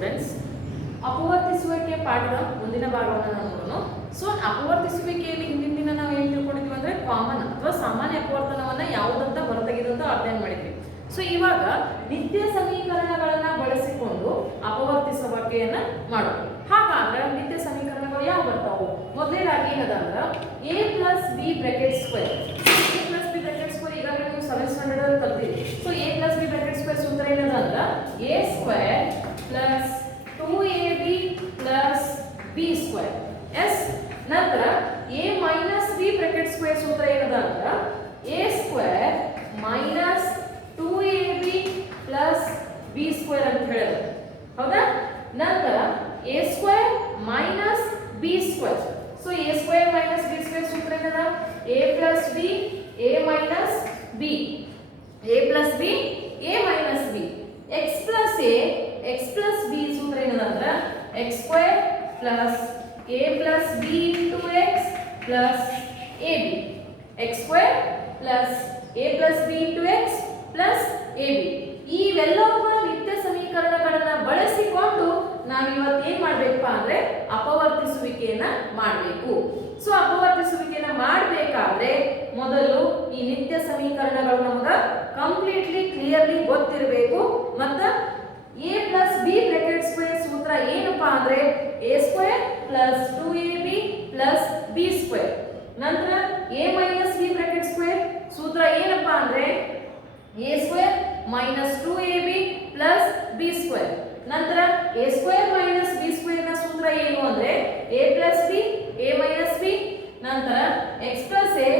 Students, ಅಪವರ್ತಿಸುವಿಕೆ ಪಾಠದ ಮುಂದಿನ ಭಾಗವನ್ನು ನಾವು ನೋಡೋಣ. ಸೊ ಅಪವರ್ತಿಸುವಿಕೆಯಲ್ಲಿ ಹಿಂದಿನ ದಿನ ನಾವು ಏನು ತಿಳ್ಕೊಂಡಿದ್ವಿ ಅಂದರೆ ಕಾಮನ್ ಅಥವಾ ಸಾಮಾನ್ಯ ಅಪವರ್ತನವನ್ನು ಯಾವುದಂತ ಹೊರತೆಗೆದಂತ ಅಧ್ಯಯನ ಮಾಡಿದ್ವಿ. ಸೊ ಇವಾಗ ನಿತ್ಯ ಸಮೀಕರಣಗಳನ್ನು ಬಳಸಿಕೊಂಡು ಅಪವರ್ತಿಸುವಿಕೆಯನ್ನು ಮಾಡೋದು. ಹಾಗಾದ್ರೆ ನಿತ್ಯ ಸಮೀಕರಣಗಳು ಯಾವ ಬರ್ತಾವು? ಮೊದಲನೇದಾಗಿ ಏನದ ಅಂದ್ರೆ a plus b bracket square. a plus b bracket square ಈಗಾಗಲೇ ನೀವು 7th ಸ್ಟ್ಯಾಂಡರ್ಡ್ ಅಲ್ಲಿ ಕಲ್ತಿದ್ದೀರಿ. So a plus b bracket square ಸೂತ್ರ ಏನದ ಅಂದ್ರೆ a square plus 2ab plus b square. Yes ನಂತರ a minus b bracket square ಸೂತ್ರ ಏನದ ಅಂದ್ರೆ a square minus 2ab plus b square ಅಂತ ಹೇಳಿದ್ರೆ ಹೌದಾ. ನಂತರ a square minus b square. So a square minus b square ಸೂತ್ರ ಏನದ a plus b a minus b, a plus b a minus b. x plus a x plus b ಸೂತ್ರ ಏನದ ಅಂದ್ರೆ x square plus a plus b into x plus ab. x square plus a plus b into x plus ab. ಇವೆಲ್ಲವುಗಳ ನಿತ್ಯ ಸಮೀಕರಣಗಳನ್ನು ಬಳಸಿಕೊಂಡು ನಾವು ಇವತ್ತು ಏನ್ ಮಾಡ್ಬೇಕಪ್ಪ ಅಂದ್ರೆ ಅಪವರ್ತಿಸುವಿಕೆಯನ್ನ ಮಾಡಬೇಕು. ಸೊ ಅಪವರ್ತಿಸುವಿಕೆಯನ್ನ ಮಾಡಬೇಕಾದ್ರೆ ಮೊದಲು ಈ ನಿತ್ಯ ಸಮೀಕರಣಗಳು ನಮಗೆ ಕಂಪ್ಲೀಟ್ಲಿ ಕ್ಲಿಯರ್ಲಿ ಗೊತ್ತಿರಬೇಕು. ಮತ್ತು a plus b bracket square ಸೂತ್ರ ಏನಪ್ಪಾ ಅಂದ್ರೆ a square plus 2ab plus b square. ನಂತರ a minus b bracket square ಸೂತ್ರ ಏನಪ್ಪಾ ಅಂದ್ರೆ a square minus 2ab plus b square. ನಂತರ a square minus b square ನ ಸೂತ್ರ ಏನು ಅಂದ್ರೆ a plus b a minus b. ನಂತರ x plus a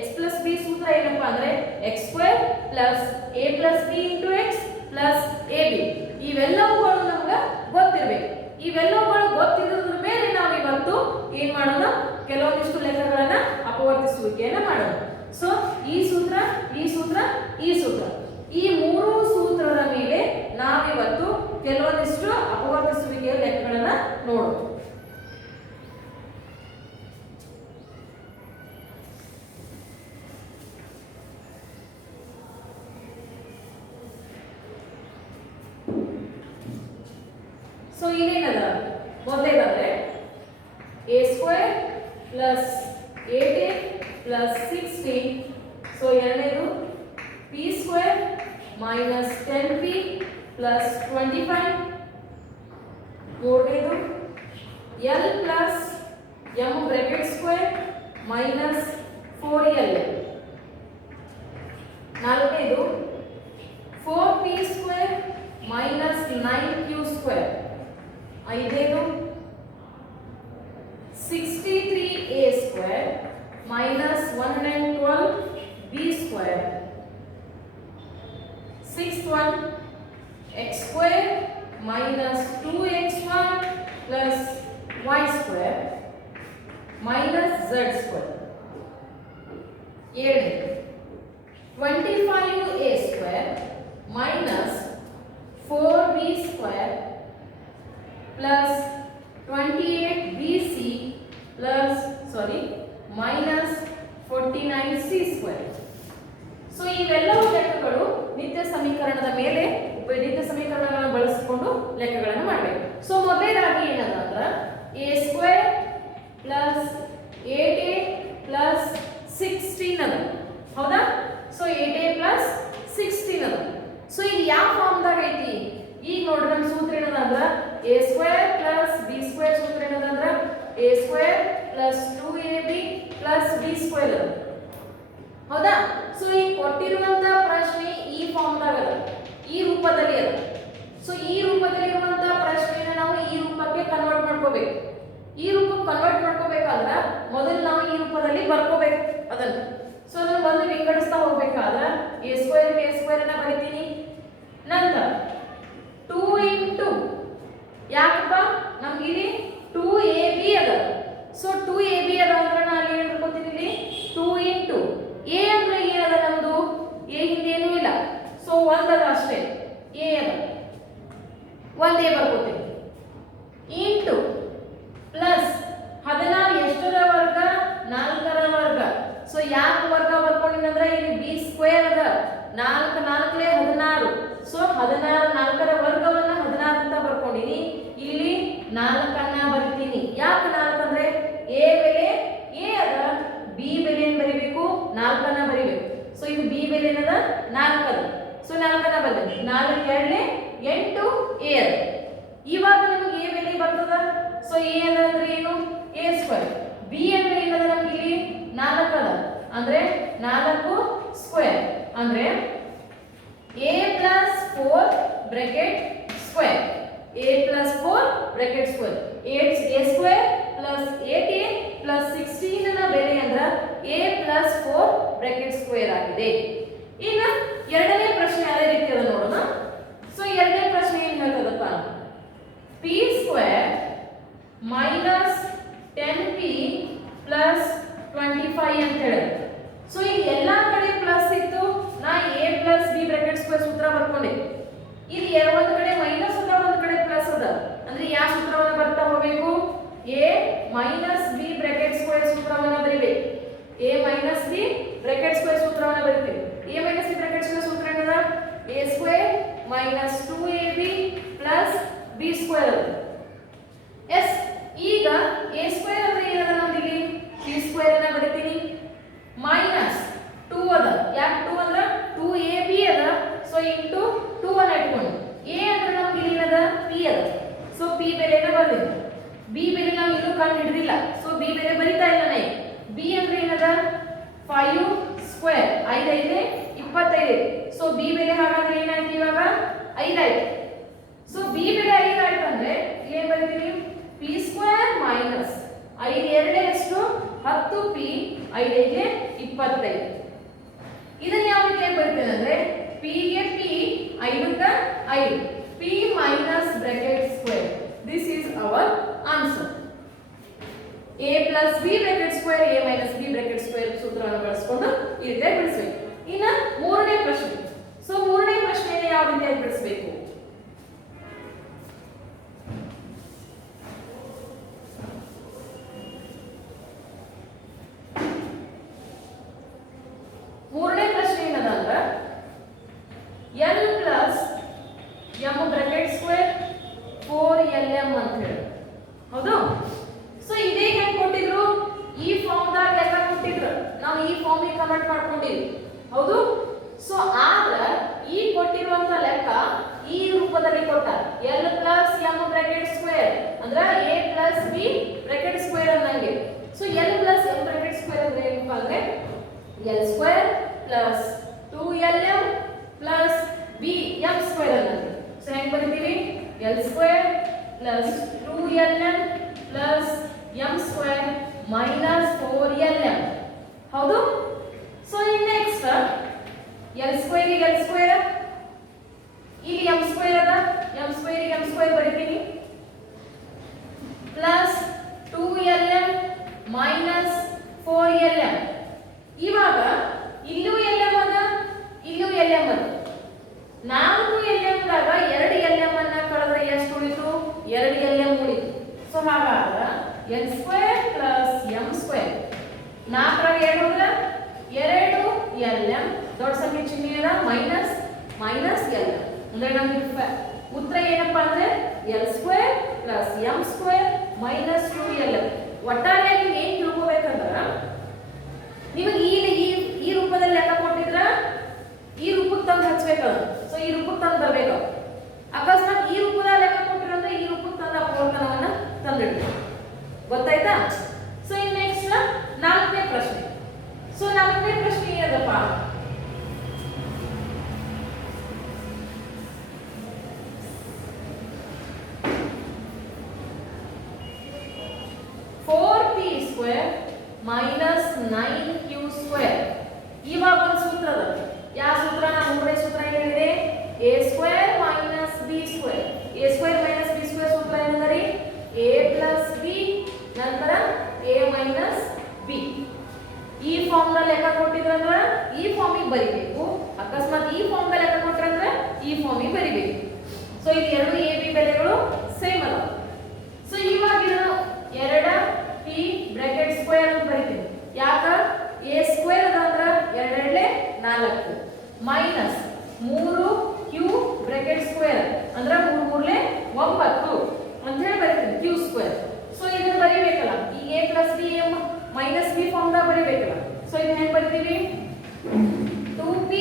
x plus b ಸೂತ್ರ ಏನಪ್ಪಾ ಅಂದ್ರೆ x square plus a plus b into x plus ab. ಇವೆಲ್ಲವುಗಳು ನಮಗೆ ಗೊತ್ತಿರಬೇಕು. ಇವೆಲ್ಲವುಗಳು ಗೊತ್ತಿರೋದ್ರ ಮೇಲೆ ನಾವು ಇವತ್ತು ಏನ್ ಮಾಡೋಣ, ಕೆಲವೊಂದಿಷ್ಟು ಲೆಕ್ಕಗಳನ್ನ ಅಪವರ್ತಿಸುವಿಕೆಯನ್ನ ಮಾಡೋಣ. ಸೊ ಈ ಸೂತ್ರ ಈ ಸೂತ್ರ ಈ ಸೂತ್ರ ಈ ಮೂರು ಸೂತ್ರದ ಮೇಲೆ ನಾವಿವತ್ತು ಕೆಲವೊಂದಿಷ್ಟು ಅಪವರ್ತಿಸುವಿಕೆಯ ಲೆಕ್ಕಗಳನ್ನ ನೋಡೋಣ. ಸೊ ಇಲ್ಲೇನದ ಮೊದಲೇದಾದ್ರೆ a square plus 8a plus 16. So ಎರಡನೇದು p square minus 10p plus 25. ಮೂರನೇದು l plus m bracket square minus 4l. ನಾಲ್ಕನೇದು 4p square minus 9q square. ಐದನೇದು 63a square minus 112b square. Sixth one x square minus 2x1 plus y square minus z square. 25a square minus 4b square plus 28bc plus minus 49c square. So ಇವೆಲ್ಲವೂ ಲೆಕ್ಕಗಳು ನಿತ್ಯ ಸಮೀಕರಣದ ಮೇಲೆ ನಿತ್ಯ ಸಮೀಕರಣಗಳನ್ನು ಬಳಸಿಕೊಂಡು ಲೆಕ್ಕಗಳನ್ನು ಮಾಡಬೇಕು. ಸೊ ಮೊದಲನೇದಾಗಿ ಏನದ ಅಂದ್ರೆ a square plus 8a plus 16 ಅದ ಹೌದಾ. ಸೊ 8a ಪ್ಲಸ್ 16 ಅದ. ಸೊ ಇದು ಯಾವ ಫಾರ್ಮ್ದಾಗ ಐತಿ ಈಗ ನೋಡ್ರಿ. ನಮ್ಮ ಸೂತ್ರ ಏನದ ಅಂದ್ರೆ a square plus b square ಸೂತ್ರ ಏನದ ಅಂದ್ರೆ a square plus 2ab plus b square ಅದ ಹೌದಾ. ಸೊ ಈ ಕೊಟ್ಟಿರುವಂತ ಪ್ರಶ್ನೆ ಈ ಫಾರ್ಮ್ದಾಗ ಅದ, ಈ ರೂಪದಲ್ಲಿ ಅದ. ಸೊ ಈ ರೂಪದಲ್ಲಿ ಇರುವಂತ ಪ್ರಶ್ನೆನ ನಾವು ಈ ರೂಪಕ್ಕೆ ಕನ್ವರ್ಟ್ ಮಾಡ್ಕೋಬೇಕು. ಈ ರೂಪಕ್ಕೆ ಕನ್ವರ್ಟ್ ಮಾಡ್ಕೋಬೇಕಾದ್ರೆ ಮೊದಲು ನಾವು ಈ ರೂಪದಲ್ಲಿ ಬರ್ಕೋಬೇಕು ಅದನ್ನ. ಸೊ ಅದನ್ನ ಒಂದು ವಿಂಗಡಿಸ್ತಾ ಹೋಗ್ಬೇಕಾದ್ರೆ a ಸ್ಕ್ವೇರ್ ಅನ್ನ ಬರಿತೀನಿ. ನಂತರ 2 ಇಂಟು ಯಾಕಪ್ಪ ನಮ್ಗೆ ಇಲ್ಲಿ 2ab ಅದ. ಸೊ 2ab ಅದ ಅಂದ್ರೆ ನಾನು ಏನು ಹೇಳ್ಕೊತೀನಿ ಇಲ್ಲಿ 2 ಇಂಟು a ಅಂದ್ರೆ ಏನದ ನಮ್ದು a ಹಿಂದೆ ಏನೂ ಇಲ್ಲ. ಸೊ ಒಂದದ ಅಷ್ಟೇ a ಅದ ಒಂದೇ ಬರ್ಕೋತೀವಿ. ಇಂಟು ಪ್ಲಸ್ 16 ಎಷ್ಟರ ವರ್ಗ 4ರ ವರ್ಗ. ಸೊ ಯಾಕೆ ವರ್ಗ ಬರ್ಕೊಂಡಿನಂದ್ರೆ ಇಲ್ಲಿ b ಸ್ಕ್ವೇರ್ ಅದ 4 4 16. ಸೊ 16 4ರ ವರ್ಗವನ್ನ 16 ಅಂತ ಬರ್ಕೊಂಡಿನಿ. ಸೊ 4 ಬಂದಿದೆ 4 ಎರಡನೇ 8 a ಅದ ಇವಾಗ ನಮಗೆ a ಬೆಲೆ ಬರ್ತದ ಸೊ a ಅಂದ್ರೆ ಏನು a ಸ್ಕ್ವೇರ್ b ಅಂದ್ರೆ ಏನದ ನಮಗೆ ಇಲ್ಲಿ 4 ಅದ ಅಂದ್ರೆ 4 ಸ್ಕ್ವೇರ್ ಅಂದ್ರೆ a plus 4 bracket square a plus 4 bracket square 8a square plus 8a plus 16 ನ ಬೆಲೆ ಅಂದ್ರೆ a plus 4 bracket square ಆಗಿದೆ. ಇನ್ನು ಎರಡನೇ ಪ್ರಶ್ನೆ ಅದೇ ರೀತಿ ಅದ ನೋಡೋಣ. ಸೊ ಎರಡನೇ ಪ್ರಶ್ನೆ ಏನು ಹೇಳ್ತದಪ್ಪ p square minus 10p plus 25 ಅಂತ ಹೇಳುತ್ತೆ. ಸೊ ಇಲ್ಲಿ ಎಲ್ಲಾ ಕಡೆ ಪ್ಲಸ್ ಇತ್ತು ನಾ a plus b bracket square ಸೂತ್ರ ಬರ್ಕೊಂಡೆ. ಇಲ್ಲಿ ಒಂದು ಕಡೆ ಮೈನಸ್ ಅದ ಒಂದು ಕಡೆ ಪ್ಲಸ್ ಅದ ಅಂದ್ರೆ ಯಾವ ಸೂತ್ರವನ್ನ ಬರ್ತಾ ಹೋಗಬೇಕು a minus b bracket square ಸೂತ್ರವನ್ನ ಬರಿಬೇಕು. a minus b bracket square ಸೂತ್ರವನ್ನ ಬರಿತೀವಿ. a minus b bracket square ಸೂತ್ರ ಏನದ a square minus 2ab plus b square yes ಈಗ a square ಅಂದ್ರೆ ಏನದ ನಮಗೆ ಇಲ್ಲಿ c square ಅನ್ನ ಬರಿತೀನಿ ಮೈನಸ್ 2 ಅದ ಯಾಕೆ 2 ಅಂದ್ರೆ 2ab ಅದ ಸೊ ಇಂಟು 2 ಅನ್ನ ಇಟ್ಕೊಂಡು a ಅಂದ್ರೆ ನಮಗೆ ಇಲ್ಲಿ ಏನದ p ಅದ ಸೊ p ಬೆಲೆನ ಬರ್ದಿದೆ b ಬೆಲೆ ನಾವು ಇನ್ನೂ ಕಂಡು ಹಿಡಿದಿಲ್ಲ ಸೊ b ಬೆಲೆ ಬರಿತಾ ಇಲ್ಲ ನಾ b ಅಂದ್ರೆ ಏನದ 5 ಸ್ಕ್ವೇರ್ 5 5 25 ಸೊ b ಬೆಲೆ ಹಾಗಾದ್ರೆ ಏನಾಯ್ತು ಇವಾಗ 5 ಆಯ್ತು ಸೊ b ಬೆಲೆ 5 ಆಯ್ತು ಅಂದ್ರೆ ಏನು ಬರಿತೀವಿ p ಸ್ಕ್ವೇರ್ ಮೈನಸ್ 5 ಎರಡೇ ಎಷ್ಟು 10p 5 5 25 ಇದನ್ನ ಯಾವ ರೀತಿ ಬರೀತೇನೆ ಅಂದ್ರೆ p ಗೆ p 5 ಕ 5 p minus bracket square this is our answer a plus b bracket square a minus b bracket square ಸೂತ್ರವನ್ನು ಬಳಸಿಕೊಂಡು ಈ ರೀತಿ ಬಿಡಿಸಬೇಕು. ಇನ್ನ ಮೂರನೇ ಪ್ರಶ್ನೆ ಸೊ ಮೂರನೇ ಪ್ರಶ್ನೆಯನ್ನು ಯಾವ ರೀತಿಯಾಗಿ ಬಿಡಿಸಬೇಕು ಮೂರನೇ ಪ್ರಶ್ನೆ ಏನದ ಅಂದ್ರೆ l plus m bracket square 4lm ಅಂತ ಹೇಳಿ ಹೌದು ಸೊ ಇದೇ ಹೆಂಗ್ ಕೊಟ್ಟಿದ್ರು ಈ ಫಾರ್ಮ್ ದಾಗ ಎಲ್ಲ ಕೊಟ್ಟಿದ್ರು ನಾವು ಈ ಫಾರ್ಮ್ ಗೆ ಕನ್ವರ್ಟ್ ಮಾಡ್ಕೊಂಡಿವಿ ಹೌದು ಸೊ ಆದ್ರ ಈ ಕೊಟ್ಟಿರುವಂತ ಲೆಕ್ಕ ಈ ರೂಪದಲ್ಲಿ ಕೊಟ್ಟ l plus m bracket square ಅಂದ್ರೆ a plus b bracket square ಅನ್ನಂಗೆ so l plus m bracket square ಅಂದ್ರೆ ಏನಪ್ಪ ಅಂದ್ರೆ l square plus 2lm plus b m square ಅನ್ನಂಗೆ ಸೊ ಹೆಂಗ್ ಬರೀತೀವಿ l square plus 2lm plus m square minus 4lm ಹೌದು so in next l square ಗೆ l square ಇಲ್ಲಿ m square ಅದ m square ಗೆ m square ಬರೀತೀನಿ plus 2lm minus 4lm ಇವಾಗ ಇಲ್ಲೂ lm ಅದ ಇಲ್ಲೂ lm ಅದ 4 lm ದಾಗ 2 lm ಅನ್ನ ಕಳೆದ್ರೆ ಎಷ್ಟು ಉಳಿತು 2 lm ಉಳಿತು ಸೊ ಹಾಗಾದ್ರೆ l square plus m square 4 ರಾಗ 2 ಹೋದ್ರ 2 lm ದೊಡ್ಡ ಸಂಖ್ಯೆ ಚಿಹ್ನೆ ಅದ ಮೈನಸ್ ಮೈನಸ್ lm ಅಂದ್ರೆ ನಮಗೆ ಉತ್ತರ ಏನಪ್ಪಾ ಅಂದ್ರೆ l square plus m square minus 2lm ಒಟ್ಟಾರೆಯಾಗಿ ಏನು ತಿಳ್ಕೋಬೇಕಂದ್ರೆ ನಿಮಗೆ ಈ ರೂಪದಲ್ಲಿ ಲೆಕ್ಕ ಕೊಟ್ಟಿದ್ರ ಈ ರೂಪಕ್ಕೆ ತಂದು ಹಚ್ಚಬೇಕು ಸೊ ಈ ರೂಪಕ್ಕೆ ತಂದು ಬರಬೇಕು ಅಕಸ್ಮಾತ್ ಈ ರೂಪದ ಲೆಕ್ಕ ಕೊಟ್ಟಿರಂದ್ರೆ ಈ ರೂಪಕ್ಕೆ ತಂದು ಅಪವರ್ತನವನ್ನ ತಂದಿಡ್ಬೇಕು ಗೊತ್ತಾಯ್ತಾ ಸೊ ಇನ್ ನೆಕ್ಸ್ಟ್ ನಾಲ್ಕನೇ ಪ್ರಶ್ನೆ ಸೊ ನಾಲ್ಕನೇ ಪ್ರಶ್ನೆ ಏನದಪ್ಪ 4p square minus 9q square ಇವಾಗ ಒಂದು ಸೂತ್ರ ಅದ ಯಾವ ಸೂತ್ರ ನಾನು ಮೂರನೇ ಸೂತ್ರ ಹೇಳಿದೆ a square minus b square a square minus b square ಸೂತ್ರ ಏನಂದ್ರೆ a plus b ನಂತರ a minus b ಈ ಫಾರ್ಮ್ ನಲ್ಲಿ ಲೆಕ್ಕ ಕೊಟ್ಟಿದ್ರಂದ್ರೆ ಈ ಫಾರ್ಮ್ ಗೆ ಬರಿಬೇಕು ಅಕಸ್ಮಾತ್ ಈ ಫಾರ್ಮ್ ನಲ್ಲಿ ಲೆಕ್ಕ ಕೊಟ್ಟರಂದ್ರೆ ಈ ಫಾರ್ಮ್ ಗೆ ಬರಿಬೇಕು ಸೊ ಇದು ಎರಡು a b ಬೆಲೆಗಳು ಸೇಮ್ ಅಲ್ಲ ಸೊ ಇವಾಗ ಇದು 2p ಬ್ರಾಕೆಟ್ ಸ್ಕ್ವೇರ್ ಅಂತ ಬರಿತೀವಿ ಯಾಕ a ಸ್ಕ್ವೇರ್ ಅದ ಅಂದ್ರೆ 2 4 ಮೈನಸ್ 3q ಬ್ರಾಕೆಟ್ ಸ್ಕ್ವೇರ್ ಅಂದ್ರೆ 3 3 9 ಅಂತ ಹೇಳಿ ಬರಿತೀವಿ q ಸ್ಕ್ವೇರ್ ಸೊ ಇದನ್ನ ಬರಿಬೇಕಲ್ಲ ಈ a plus b minus b form ದಾಗ ಬರಿಬೇಕಲ್ಲ ಸೊ ಇದನ್ನ ಹೆಂಗ್ ಬರಿತೀವಿ 2p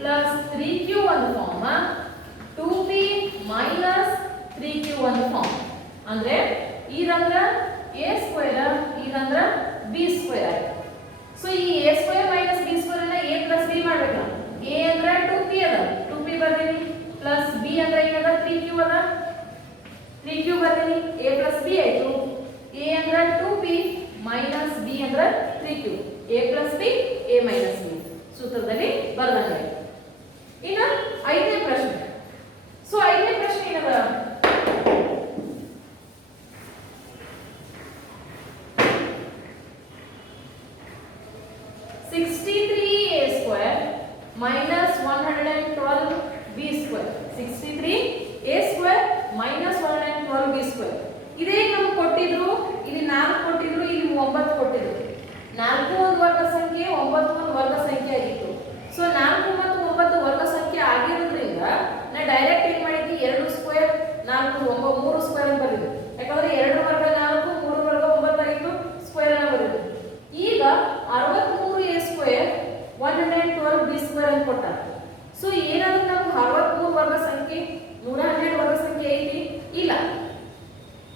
plus 3q ಒಂದು ಫಾರ್ಮ್, 2b ಮೈನಸ್ 3q ಒಂದು ಫಾರ್ಮ್. ಅಂದ್ರೆ ಇದಂದ್ರ a ಸ್ಕ್ವೇರ್, ಇದಂದ್ರ b ಸ್ಕ್ವೇರ್ ಆಯ್ತು. ಸೊ ಈ a square minus b square ಅನ್ನ a ಪ್ಲಸ್ b ಮಾಡ್ಬೇಕು. a ಅಂದ್ರ 2p ಅದ, 2p ಬರ್ದೀನಿ, ಪ್ಲಸ್ b ಅಂದ್ರ ಏನದ 3q ಅದ, 3q ಬರ್ದೀನಿ, a ಪ್ಲಸ್ b ಆಯ್ತು. a ಅಂದ್ರ 2p ಮೈನಸ್ b ಅಂದ್ರ 3q, a plus b a minus b ಸೂತ್ರದಲ್ಲಿ ಬರ್ದಂಗೆ. ಇನ್ನು ಐದನೇ ಪ್ರಶ್ನೆ. ಸೊ ಐದನೇ ಪ್ರಶ್ನೆ ಏನದ, minus 112b square, 63a square minus 112b square. ಇದೇ ನಮಗೆ ಕೊಟ್ಟಿದ್ರು, ಇಲ್ಲಿ 4 ಕೊಟ್ಟಿದ್ರು, ಇಲ್ಲಿ 9 ಕೊಟ್ಟಿದ್ರು. 4 ಒಂದು ವರ್ಗ ಸಂಖ್ಯೆ, 9 ಒಂದು ವರ್ಗ ಸಂಖ್ಯೆ ಆಗಿತ್ತು. ಸೊ 4 ಮತ್ತು 9 ವರ್ಗ ಸಂಖ್ಯೆ ಆಗಿರೋದ್ರಿಂದ ನಾ ಡೈರೆಕ್ಟ್ ಏನು ಮಾಡಿದ್ವಿ, 2 ಸ್ಕ್ವೇರ್ 4 9 3 ಸ್ಕ್ವೇರ್ ಅಂತ ಬರೆದಿದ್ದೆ. ಯಾಕಂದ್ರೆ 2 ವರ್ಗ 4 3 ವರ್ಗ 9 ಆಗಿತ್ತು, ಸ್ಕ್ವೇರ್ ಅನ್ನು ಬರೆದಿದ್ದೆ. ಈಗ 63a ಸ್ಕ್ವೇರ್ 112b ಸ್ಕ್ವೇರ್ ಅಂತ ಕೊಟ್ಟಾರ. ಸೊ ಏನಾದ್ರೂ ನಮ್ಗೆ 63 ವರ್ಗ ಸಂಖ್ಯೆ 112 ವರ್ಗ ಸಂಖ್ಯೆ ಐತಿ ಇಲ್ಲ.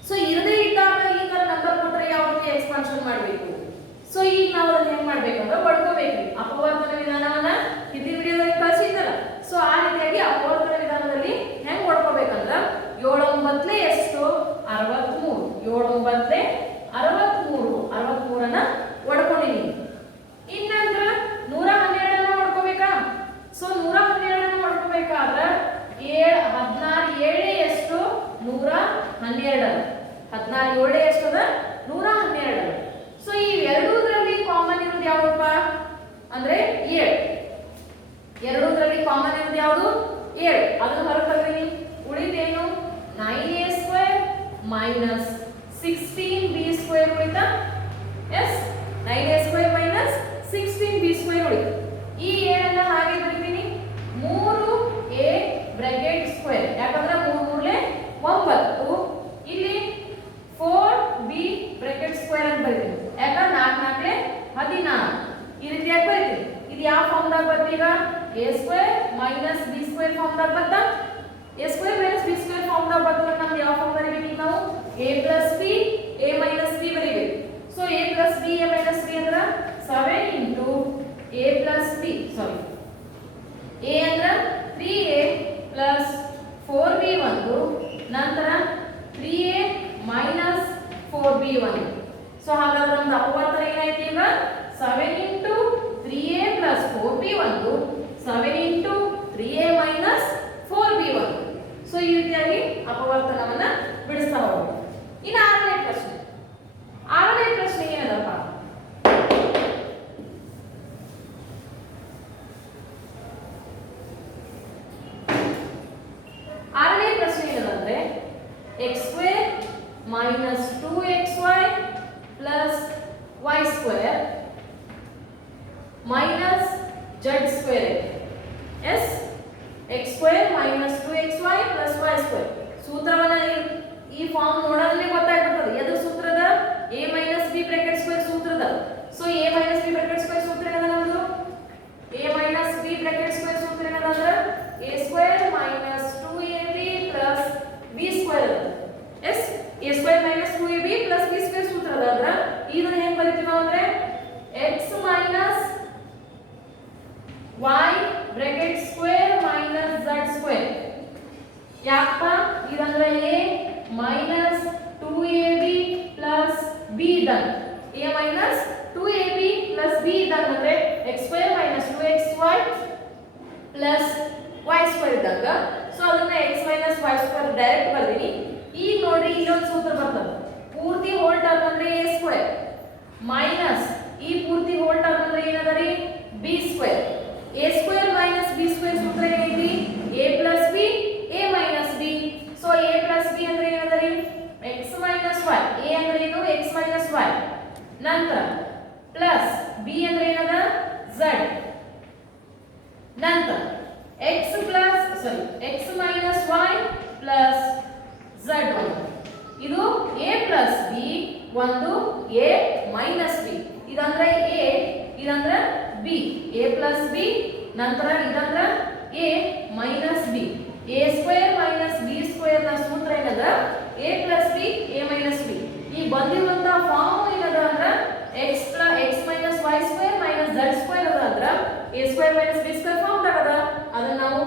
ಸೊ ಇರದೇ ಇದ್ದಾಗ ಈ ತರ ನಂಬರ್ ಕೊಟ್ರೆ ಯಾವ ರೀತಿ ಎಕ್ಸ್ಪಾನ್ಷನ್ ಮಾಡಬೇಕು. ಸೊ ಈಗ ನಾವು ಅದನ್ನ ಏನ್ ಮಾಡ್ಬೇಕಂದ್ರೆ ಬಡ್ಕೋಬೇಕು. ಅಪವರ್ತನ ವಿಧಾನವನ್ನ ಹಿಂದಿನ ವಿಡಿಯೋದಲ್ಲಿ ಕಲಿಸಿದ್ದಲ್ಲ. ಸೊ ಆ ರೀತಿಯಾಗಿ ಅಪವರ್ತನ ವಿಧಾನದಲ್ಲಿ ಹೆಂಗ್ ಬಡ್ಕೋಬೇಕಂದ್ರ 7 9 ಎಷ್ಟು 63, 7 9 63, 63 ಒಡ್ಕೊಂಡಿನಿ. ಇನ್ನಂದ್ರ 112 ಹೊಡ್ಕೋಬೇಕಾ. ಸೊ 112 ಹೊಡ್ಕೋಬೇಕಾದ್ರ 16 7 ಎಷ್ಟು 112, 16 7 ಎಷ್ಟು ಅದ 112. ಸೊ ಈ ಎರಡೂದ್ರಲ್ಲಿ ಕಾಮನ್ ಇರೋದು ಯಾವಪ್ಪ ಅಂದ್ರೆ 7. ಎರಡೂದ್ರಲ್ಲಿ ಕಾಮನ್ ಇರೋದು ಯಾವುದು 7. ಅದನ್ನ ಹೊರಗೆ ತೆಗೆದೀನಿ. ಉಳಿದೇನು 9a square minus 16b square ಉಳಿತಾ. Yes 9a square minus 16b square ಉಳಿತು. ಈ 7 ಅನ್ನ ಹಾಗೆ ಬರೀತೀನಿ, 3a ಬ್ರಾಕೆಟ್ ಸ್ಕ್ವೇರ್, ಯಾಕಂದ್ರೆ 3 3 9, ಇಲ್ಲಿ 4b ಬ್ರಾಕೆಟ್ ಸ್ಕ್ವೇರ್ ಅಂತ ಬರೀತೀನಿ, ಯಾಕಂದ್ರೆ 4 4 16. ಈ ರೀತಿಯಾಗಿ ಬರೀತೀನಿ. ಇದು ಯಾವ ಫಾರ್ಮ್ ದಾಗ ಬರ್ತದೆ ಈಗ, a square minus b square form ದಾಗ ಬರ್ತಾ. a square minus b square form ದಾಗ ಬರ್ತದೆ. ನಮ್ಗೆ ಯಾವ ಫಾರ್ಮ್ ಬರೀಬೇಕು ಈಗ ನಾವು, a plus b a minus b ಬರೀಬೇಕು. So a plus b a minus b ಅಂದ್ರೆ 7 into a plus b, sorry, a ಅಂದ್ರೆ 3a plus 4b ಒಂದು, ನಂತರ 3a minus 4b ಒಂದು. ಸೊ ಹಾಗಾದ್ರೆ ನಮ್ದು ಅಪವರ್ತನ ಏನಾಯ್ತು ಈಗ 7 into 3a plus 4b ಒಂದು, 7 into 3a minus 4b ಒಂದು. ಸೊ ಈ ರೀತಿಯಾಗಿ ಅಪವರ್ತನವನ್ನ ಬಿಡಿಸ್ತಾ ಹೋಗೋಣ. ಇನ್ನು ಆರನೇ ಪ್ರಶ್ನೆ. ಆರನೇ ಪ್ರಶ್ನೆ ಏನದಪ್ಪ, ಆರನೇ ಪ್ರಶ್ನೆ ಏನಂದ್ರೆ x square minus 2xy plus y square minus z square. Yes x square minus 2xy plus y square. ಸೂತ್ರವನ್ನ ಈ ಫಾರ್ಮ್ ನೋಡೋದ್ರಲ್ಲಿ ಗೊತ್ತಾಗ್ಬಿಡ್ತದೆ. ಎದು ಸೂತ್ರದ a minus b bracket square ಸೂತ್ರದ. So a minus b bracket square ಸೂತ್ರ ಏನದ ನಮ್ದು, a minus b bracket square ಸೂತ್ರ ಏನದಂದ್ರೆ a square minus 2ab plus b square. Yes a square minus 2ab plus b square ಸೂತ್ರ ಅದ. ಇದನ್ನ ಹೆಂಗ್ ಬರೀತೀವಿ ನಾವು ಅಂದ್ರೆ x minus y bracket square minus z square. ಯಾಕಪ್ಪ ಇದಂದ್ರೆ a minus 2ab plus b ಇದ್ದಂಗ, a minus 2ab plus b ಇದ್ದಂಗ ಅಂದ್ರೆ x square minus 2xy plus y square ಇದ್ದಂಗ. ಸೊ ಅದನ್ನ x minus y square direct ಬರ್ದೀನಿ. ಈಗ ನೋಡಿ ಇಲ್ಲೊಂದು ಸೂತ್ರ ಬರ್ತದೆ, ಪೂರ್ತಿ ಹೋಲ್ ಟರ್ಮ್ ಅಂದ್ರೆ a ಸ್ಕ್ವೇರ್ ಮೈನಸ್ ಈ ಪೂರ್ತಿ ಹೋಲ್ ಟರ್ಮ್ ಅಂದ್ರೆ ಏನದ ರೀ b square. a square minus b square ಸೂತ್ರ ಏನೈತಿ a plus b a minus b. So a plus b ಅಂದ್ರೆ ಏನದ ರೀ x ಮೈನಸ್ y. a ಅಂದ್ರೆ ಏನು x ಮೈನಸ್ y, ನಂತರ ಪ್ಲಸ್ b ಅಂದ್ರೆ ಏನದ z, ನಂತರ x minus y plus z ಒಂದು. ಇದು a ಪ್ಲಸ್ b ಒಂದು a ಮೈನಸ್ b. ಇದಂದ್ರೆ a, ಇದಂದ್ರೆ b, a ಪ್ಲಸ್ b, ನಂತರ ಇದಂದ್ರೆ a ಮೈನಸ್ ಅಂದ್ರೆ a plus b a minus b. ಈ ಬಂದಿರುವಂತ ಫಾರ್ಮ್ ಏನದ ಅಂದ್ರೆ x minus y square minus z square ಅದ ಅಂದ್ರೆ a square minus b square form ದಾಗದ. ಅದನ್ನ ನಾವು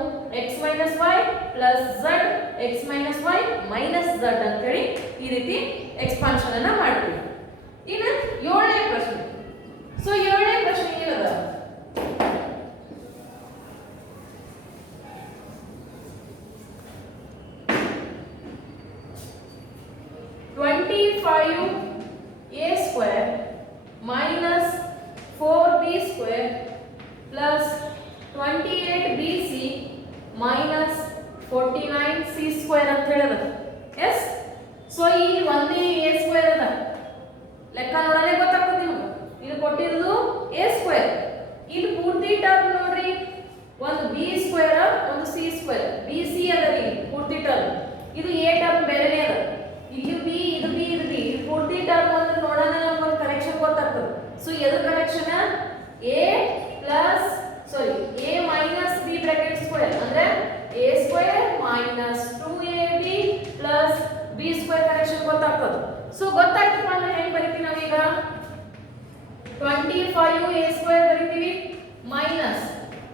x minus Y plus Z x minus Y minus Z ಅಂತ ಹೇಳಿ ಈ ರೀತಿ ಎಕ್ಸ್ಪಾನ್ಷನ್ ಅನ್ನ ಮಾಡ್ತೀವಿ. ಇನ್ನು ಏಳನೇ ಪ್ರಶ್ನೆ. ಸೊ ಏಳನೇ ಪ್ರಶ್ನೆ ಏನದ? a square minus 4b square plus 28bc minus 49c square ಅಂತ ಹೇಳದ. ಎಸ್, ಸೊ ಇಲ್ಲಿ ಒಂದೇ a square ಅದ, ಲೆಕ್ಕ ನೋಡಲೇ ಗೊತ್ತಾಗ್ತದೆ ನಿಮಗೆ. ಇದು ಕೊಟ್ಟಿರೋದು a square. ಇಲ್ಲಿ ಪೂರ್ತಿ ಟರ್ಮ್ ನೋಡ್ರಿ, ಒಂದು b square ಒಂದು c square, bc ಅದ ಇಲ್ಲಿ ಪೂರ್ತಿ ಟರ್ಮ್. ಇದು a ಟರ್ಮ್ ಬೇರೆನೇ ಅದ. ಇಲ್ಲಿ b ಇದು b ಇದು b, ಇದು ಪೂರ್ತಿ ಟರ್ಮ್ ಒಂದು ನೋಡೋಣ, ನಮಗೆ ಒಂದು ಕನೆಕ್ಷನ್ ಗೊತ್ತಾಗ್ತದೆ. ಸೊ ಎದು connection? a plus a minus b bracket square ಅಂದ್ರೆ a square minus 2ab plus b square connection ಗೊತ್ತಾಗ್ತದೆ. ಸೊ ಗೊತ್ತಾಯ್ತು ಅಂದ್ರೆ ಹೆಂಗ್ ಬರೀತೀವಿ ನಾವೀಗ? 25a ಸ್ಕ್ವೇರ್ ಬರೀತೀವಿ ಮೈನಸ್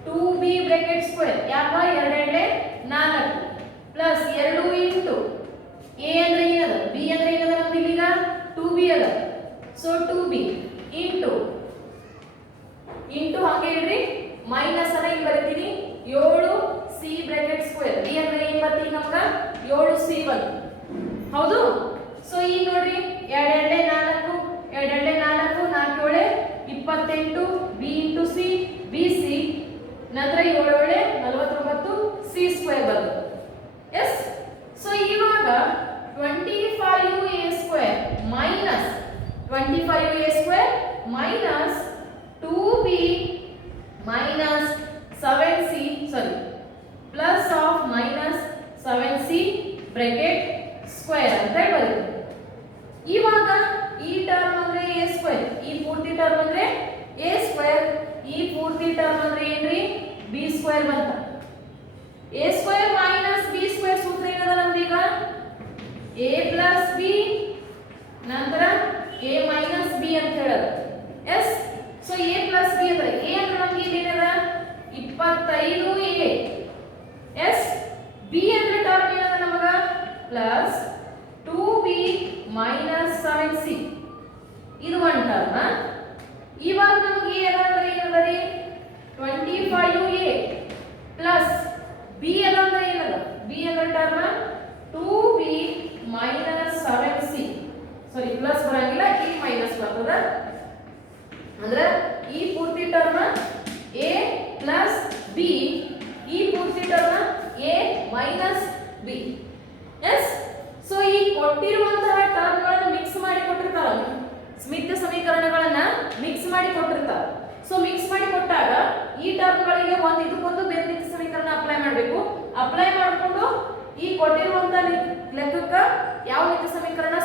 2b ಬ್ರಾಕೆಟ್ ಸ್ಕ್ವೇರ್, ಯಾಕ 2 4 ಪ್ಲಸ್ 2 ಇಂಟು a ಅಂದ್ರೆ ಏನದ, b ಅಂದ್ರೆ ಏನದ ನಮ್ದು ಇಲ್ಲಿಗ 2b ಅದ. ಸೊ 2b ಇಂಟು ಹಾಗೆ ಇಡ್ರಿ ಮೈನಸ್ ಅನ್ನ ಇಲ್ಲಿ ಬರೀತೀನಿ 7c ಬ್ರಾಕೆಟ್ ಸ್ಕ್ವೇರ್. b ಅಂದ್ರೆ ಏನ್ ಬರ್ತೀವಿ ನಮ್ಗ 7c1. ಹೌದು. ಸೊ ಈಗ ನೋಡ್ರಿ 2 4 4 4 28 b ಇಂಟು c bc ನಂತರ 7 49 c ಸ್ಕ್ವೇರ್ ಬರುತ್ತೆ. ಎಸ್, ಸೊ ಇವಾಗ 25a square minus 25a square minus 2b minus 7c plus of minus 7c bracket square ಅಂತ ಬರುತ್ತೆ. ಇವಾಗ ಈ ಟರ್ಮ್ ಅಂದ್ರೆ a ಸ್ಕ್ವೇರ್, ಈ ಪೂರ್ತಿ ಟರ್ಮ್ ಅಂದ್ರೆ a ಸ್ಕ್ವೇರ್, ಈ ಪೂರ್ತಿ ಟರ್ಮ್ ಅಂದ್ರೆ ಏನ್ರಿ b ಸ್ಕ್ವೇರ್ ಬಂತ. a square minus b square ಸೂತ್ರ ಏನದ ನಮ್ದೀಗ? a ಪ್ಲಸ್ b ನಂತರ a ಮೈನಸ್ b ಅಂತ ಹೇಳೋದು. Yes, so a plus b ಅಂದ್ರೆ a ಅಂದ್ರೆ ನಮ್ಗೆ ಇಲ್ಲಿ ಏನದ 25a. ಎಸ್, b ಅಂದ್ರೆ ಟರ್ಮ್ ಏನದ ನಮಗ ಪ್ಲಸ್ 2b ಮೈನಸ್ 7c, ಇದು ಒಂದು ಟರ್ಮ್. ಇವಾಗ ನಮ್ಗೆ a ಅಂದ್ರೆ ಏನದ ರೀ 25a ಪ್ಲಸ್ b ಅಂದ್ರೆ ಏನದ, b ಅಂದ್ರೆ term 2b minus 7c. Plus ಬರಂಗಿಲ್ಲ, ಇಲ್ಲಿ ಮೈನಸ್ ಬರ್ತದ. ಅಂದ್ರೆ ಈ ಪೂರ್ತಿ ಟರ್ಮ್ a ಪ್ಲಸ್ b, ಈ ಪೂರ್ತಿ term a minus b. Yes, so ಈ ಕೊಟ್ಟಿರುವಂತಹ ಟರ್ಮ್ಗಳನ್ನು ಮಿಕ್ಸ್ ಮಾಡಿ ಕೊಟ್ಟಿರ್ತಾರ, ಸ್ಮಿತ್ ಸಮೀಕರಣಗಳನ್ನ ಮಿಕ್ಸ್ ಮಾಡಿ ಕೊಟ್ಟಿರ್ತಾರ. ಸೊ ಮಿಕ್ಸ್ ಮಾಡಿ ಕೊಟ್ಟಾಗ ಈ ಟರ್ಮ್ಗಳಿಗೆ ಒಂದು ಇದಕ್ಕೊಂದು ಬೇರೆ ರೀತಿ ಸಮೀಕರಣ ಅಪ್ಲೈ ಮಾಡಬೇಕು. ಅಪ್ಲೈ ಮಾಡಿಕೊಂಡು ಈ ಕೊಟ್ಟಿರುವಂತಹ ಲೆಕ್ಕಕ್ಕೆ ಯಾವ ರೀತಿ ಸಮೀಕರಣ